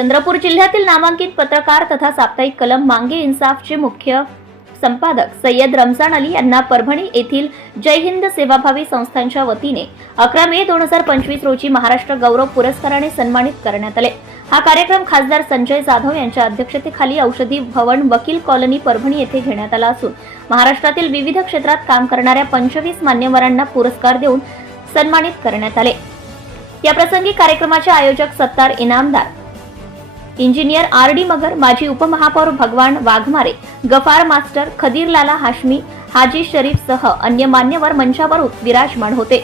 चंद्रपूर जिल्ह्यातील नामांकित पत्रकार तथा साप्ताहिक कलम मांगे इन्साफचे मुख्य संपादक सय्यद रमजान अली यांना परभणी येथील जय हिंद सेवाभावी संस्थांच्या वतीने अकरा मे दोन हजार पंचवीस रोजी महाराष्ट्र गौरव पुरस्काराने सन्मानित करण्यात आले. हा कार्यक्रम खासदार संजय जाधव यांच्या अध्यक्षतेखाली औषधी भवन वकील कॉलनी परभणी येथे घेण्यात आला असून महाराष्ट्रातील विविध क्षेत्रात काम करणाऱ्या पंचवीस मान्यवरांना पुरस्कार देऊन सन्मानित करण्यात आले. याप्रसंगी कार्यक्रमाचे आयोजक Sattar Inamdar engineer R D Magar माजी उपमहापौर भगवान वाघमारे गफार मास्टर खदीरलाला हाशमी हाजी शरीफ सह अन्य मान्यवर मंचावर विराजमान होते.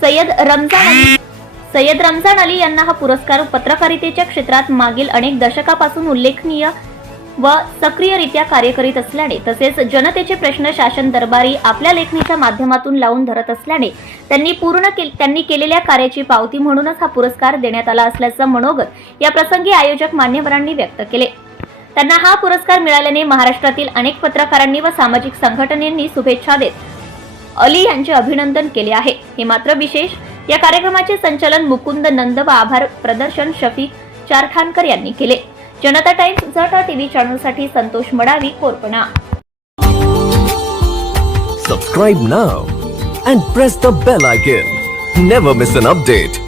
सय्यद रमजान अली सय्यद रमजान अली यांना हा पुरस्कार पत्रकारितेच्या क्षेत्रात मागील अनेक दशकापासून उल्लेखनीय व सक्रियरित्या कार्य करीत असल्याने तसेच जनतेचे प्रश्न शासन दरबारी आपल्या लेखणीच्या माध्यमातून लावून धरत असल्याने त्यांनी पूर्ण के त्यांनी केलेल्या कार्याची पावती म्हणूनच हा पुरस्कार देण्यात आला असल्याचं मनोगत या प्रसंगी आयोजक मान्यवरांनी व्यक्त केले. त्यांना हा पुरस्कार मिळाल्याने महाराष्ट्रातील अनेक पत्रकारांनी व सामाजिक संघटनेनी शुभेच्छा देत अली यांचे अभिनंदन केले आहे. हे मात्र विशेष या कार्यक्रमाचे संचालन मुकुंद नंद व आभार प्रदर्शन शफीक चारठाणकर यांनी केले. जनता टाइम्स झट T V चॅनलसाठी Santosh Madavi Korpana. Subscribe now and press the bell icon never miss an update